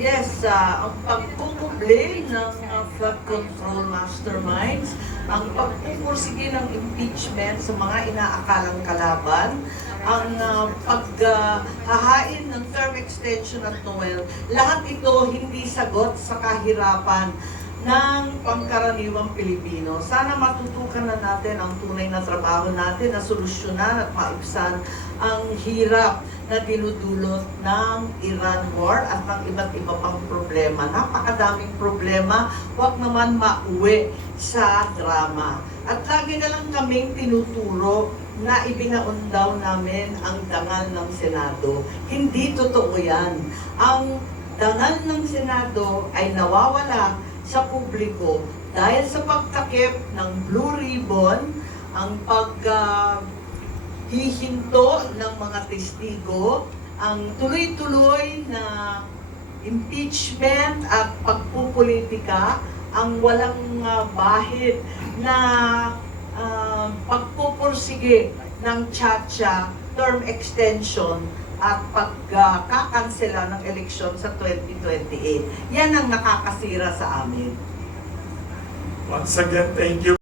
Yes, ang pagkukuble ng flood control masterminds, ang pagpupursige ng impeachment sa mga inaakalang kalaban, ang paghahain ng term extension at Noel, lahat ito hindi sagot sa kahirapan ng pangkaraniwang Pilipino. Sana matutukan na natin ang tunay na trabaho natin na solusyonan at maibsan ang hirap na dinudulot ng Iran war at ng iba't iba pang problema. Napakadaming problema, huwag naman mauwi sa drama. At lagi na lang kaming tinuturo na ibinaon daw namin ang dangal ng Senado. Hindi totoo yan. Ang dangal ng Senado ay nawawala sa publiko dahil sa pagtakip ng Blue Ribbon, ang hihinto ng mga testigo, ang tuloy-tuloy na impeachment at pagpupolitika, ang walang bahid na pagpupursige ng tsa-tsa, term extension, at pagkakansela ng eleksyon sa 2028. Yan ang nakakasira sa amin. Once again, thank you.